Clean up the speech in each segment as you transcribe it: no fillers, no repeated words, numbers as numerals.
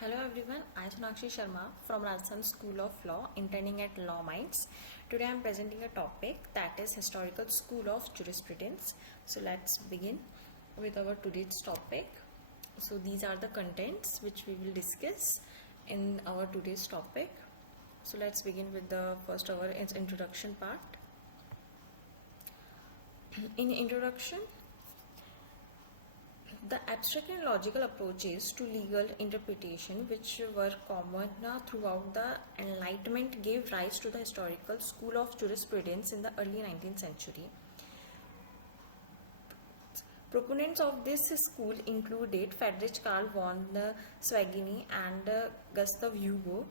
Hello everyone, I am Sonakshi Sharma from Rajasthan School of Law, interning at Law Minds. Today I am presenting a topic that is Historical School of Jurisprudence. So let's begin with our today's topic. So these are the contents which we will discuss in our today's topic. So let's begin with the first our introduction part. In introduction, the abstract and logical approaches to legal interpretation, which were common throughout the Enlightenment, gave rise to the historical school of jurisprudence in the early 19th century. Proponents of this school included Friedrich Karl von Schweigeny and Gustav Hugo.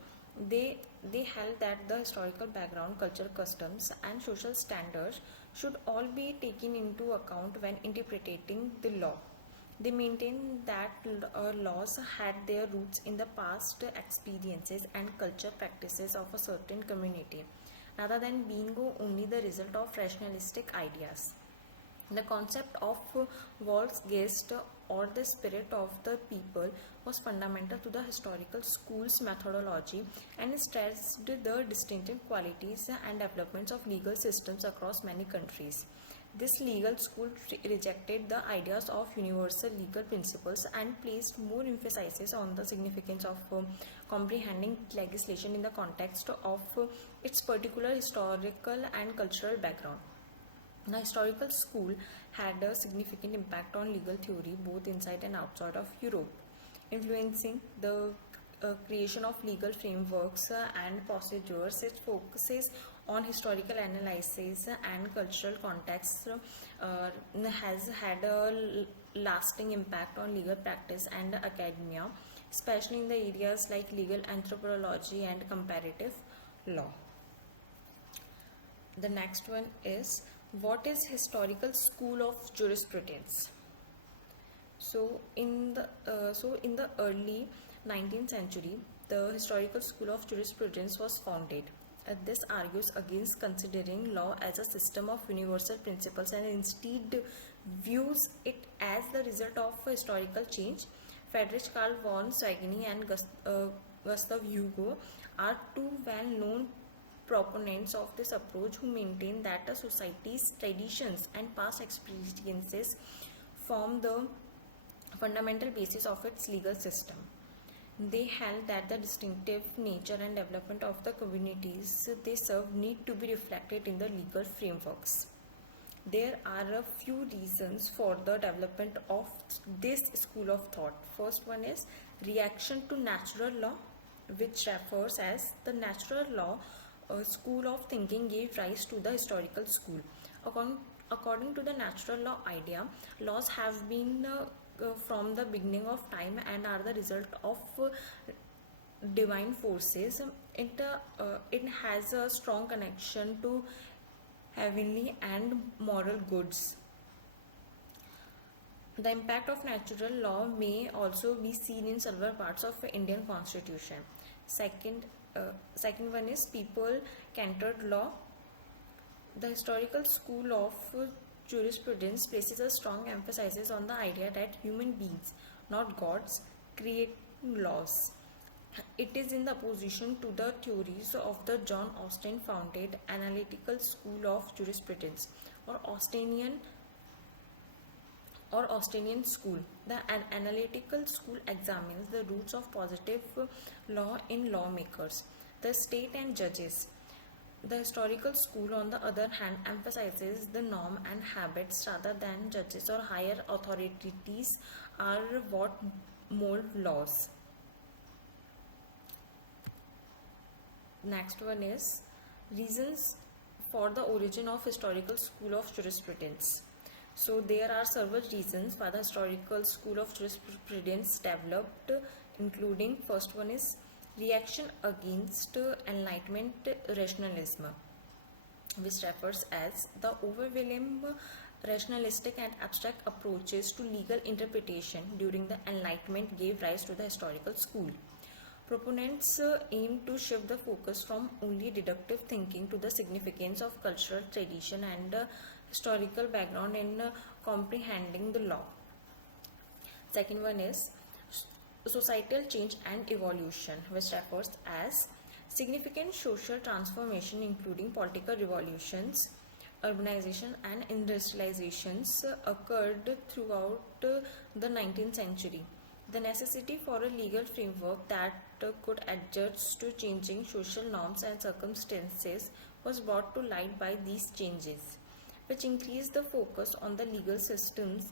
They held that the historical background, cultural customs, and social standards should all be taken into account when interpreting the law. They maintained that laws had their roots in the past experiences and culture practices of a certain community, rather than being only the result of rationalistic ideas. The concept of Volksgeist, or the spirit of the people, was fundamental to the historical school's methodology and stressed the distinctive qualities and developments of legal systems across many countries. This legal school rejected the ideas of universal legal principles and placed more emphasis on the significance of comprehending legislation in the context of its particular historical and cultural background. The historical school had a significant impact on legal theory both inside and outside of Europe, influencing the creation of legal frameworks and procedures. It focuses on historical analysis and cultural context, has had a lasting impact on legal practice and academia, especially in the areas like legal anthropology and comparative law. The next one is, what is historical school of jurisprudence? So in the early 19th century, the historical school of jurisprudence was founded. This argues against considering law as a system of universal principles and instead views it as the result of historical change. Friedrich Karl von Schweigeny and Gustav Hugo are two well-known proponents of this approach who maintain that a society's traditions and past experiences form the fundamental basis of its legal system. They held that the distinctive nature and development of the communities they serve need to be reflected in the legal frameworks. There are a few reasons for the development of this school of thought. First one is reaction to natural law, which refers as the natural law school of thinking gave rise to the historical school. According to the natural law idea, laws have been from the beginning of time and are the result of divine forces. It has a strong connection to heavenly and moral goods. The impact of natural law may also be seen in several parts of the Indian constitution. Second one is people-centered law. The historical school of jurisprudence places a strong emphasis on the idea that human beings, not gods, create laws. It is in the opposition to the theories of the John Austin founded analytical school of jurisprudence, or Austinian school. The analytical school examines the roots of positive law in lawmakers, the state and judges. The historical school, on the other hand, emphasizes the norm and habits rather than judges or higher authorities are what mold laws. Next one is reasons for the origin of historical school of jurisprudence. So there are several reasons why the historical school of jurisprudence developed, including first one is reaction against Enlightenment rationalism, which refers as the overwhelming rationalistic and abstract approaches to legal interpretation during the Enlightenment gave rise to the historical school. Proponents aim to shift the focus from only deductive thinking to the significance of cultural tradition and historical background in comprehending the law. Second one is societal change and evolution, which refers as significant social transformation including political revolutions, urbanization and industrializations occurred throughout the 19th century. The necessity for a legal framework that could adjust to changing social norms and circumstances was brought to light by these changes, which increased the focus on the legal system's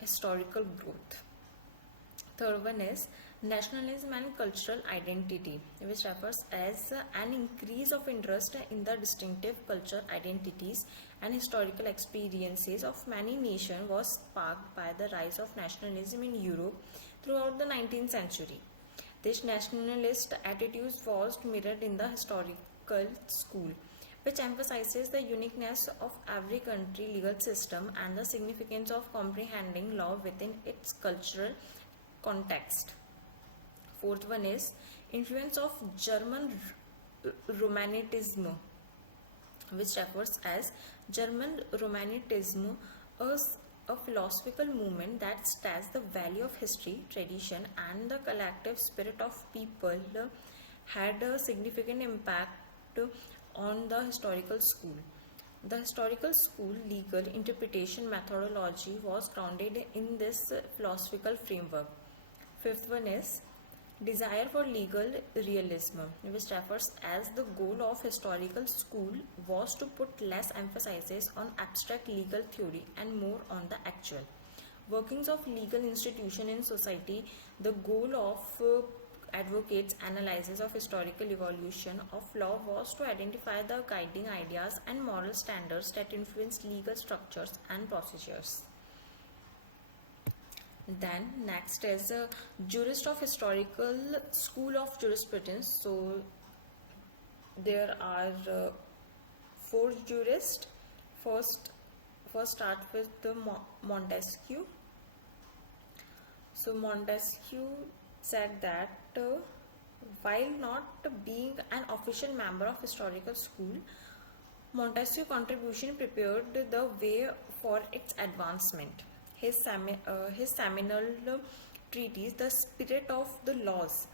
historical growth. Third one is nationalism and cultural identity, which refers as an increase of interest in the distinctive cultural identities and historical experiences of many nations was sparked by the rise of nationalism in Europe throughout the 19th century. This nationalist attitude was mirrored in the historical school, which emphasizes the uniqueness of every country legal system and the significance of comprehending law within its cultural context. Fourth one is influence of German Romanticism, which refers as German Romanticism, a philosophical movement that stressed the value of history, tradition, and the collective spirit of people, had a significant impact on the historical school. The historical school legal interpretation methodology was grounded in this philosophical framework. Fifth one is desire for legal realism, which refers as the goal of historical school was to put less emphasis on abstract legal theory and more on the actual workings of legal institution in society. The goal of advocates analysis of historical evolution of law was to identify the guiding ideas and moral standards that influence legal structures and procedures. Then next is jurist of historical school of jurisprudence. So there are four jurists. First start with the Montesquieu. So Montesquieu said that while not being an official member of historical school, Montesquieu's contribution prepared the way for its advancement. His seminal treatise, The Spirit of the Laws,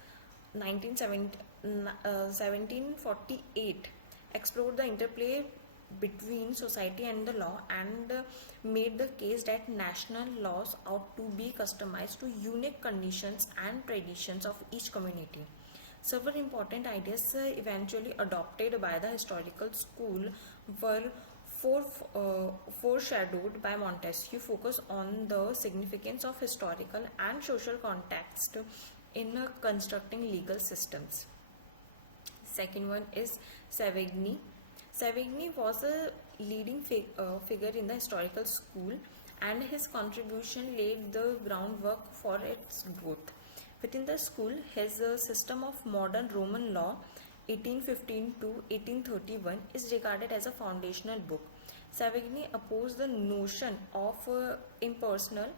1748, explored the interplay between society and the law and made the case that national laws ought to be customized to unique conditions and traditions of each community. Several important ideas eventually adopted by the historical school were foreshadowed by Montesquieu, focus on the significance of historical and social context in constructing legal systems. Second one is Savigny. Savigny was a leading figure in the historical school, and his contribution laid the groundwork for its growth. Within the school, his system of modern Roman law 1815 to 1831 is regarded as a foundational book. Savigny opposed the notion of impersonal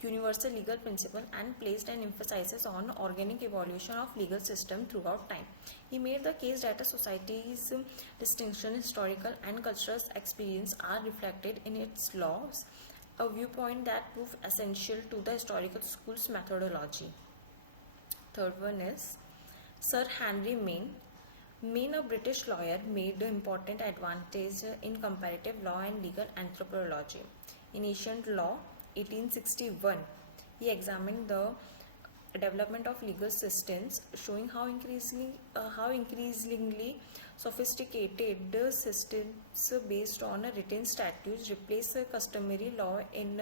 universal legal principle and placed an emphasis on organic evolution of legal system throughout time. He made the case that a society's distinction, historical and cultural experience are reflected in its laws, a viewpoint that proved essential to the historical school's methodology. Third one is Sir Henry Maine. Maine, a British lawyer, made important advantage in comparative law and legal anthropology. In Ancient Law, 1861, he examined the development of legal systems, showing how increasingly sophisticated systems based on written statutes replace customary law in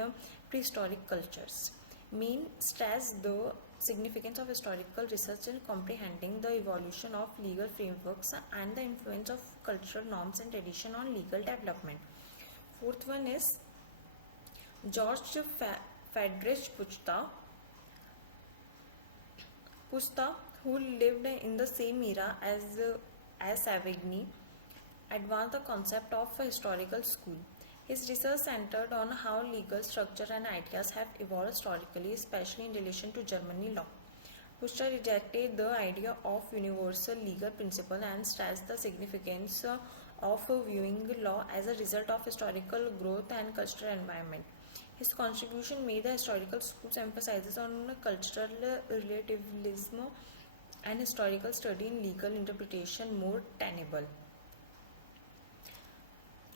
prehistoric cultures. Maine stressed the significance of historical research in comprehending the evolution of legal frameworks and the influence of cultural norms and tradition on legal development. Fourth one is George Friedrich Pusta, who lived in the same era as Savigny, advanced the concept of a historical school. His research centered on how legal structure and ideas have evolved historically, especially in relation to German law. Pusta rejected the idea of universal legal principle and stressed the significance of viewing law as a result of historical growth and cultural environment. His contribution made the historical schools emphasis on cultural relativism and historical study in legal interpretation more tenable.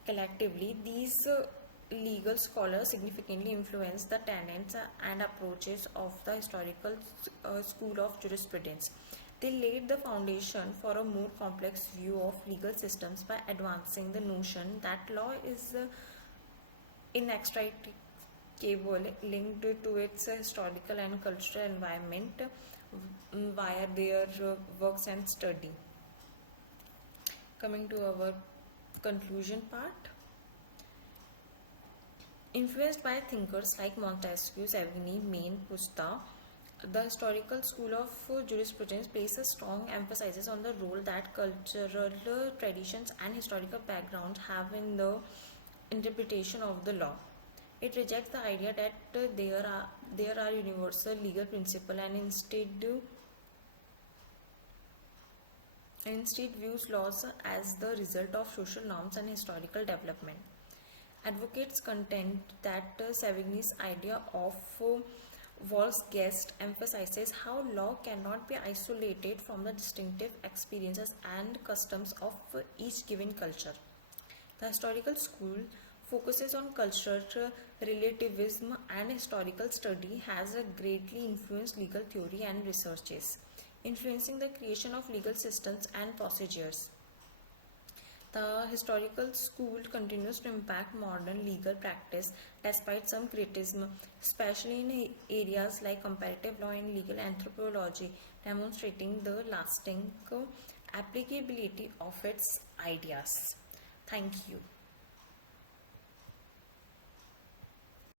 Collectively, these legal scholars significantly influenced the tenets and approaches of the historical school of jurisprudence. They laid the foundation for a more complex view of legal systems by advancing the notion that law is inextricably linked to its historical and cultural environment via their works and study. Coming to our conclusion part. Influenced by thinkers like Montesquieu, Savigny, Maine, Pusta, the historical school of jurisprudence places strong emphasis on the role that cultural traditions and historical backgrounds have in the interpretation of the law. It rejects the idea that there are universal legal principles and instead views laws as the result of social norms and historical development. Advocates contend that Savigny's idea of Wolf's guest emphasizes how law cannot be isolated from the distinctive experiences and customs of each given culture. The historical school focuses on cultural relativism and historical study has greatly influenced legal theory and researches, influencing the creation of legal systems and procedures. The historical school continues to impact modern legal practice despite some criticism, especially in areas like comparative law and legal anthropology, demonstrating the lasting applicability of its ideas. Thank you.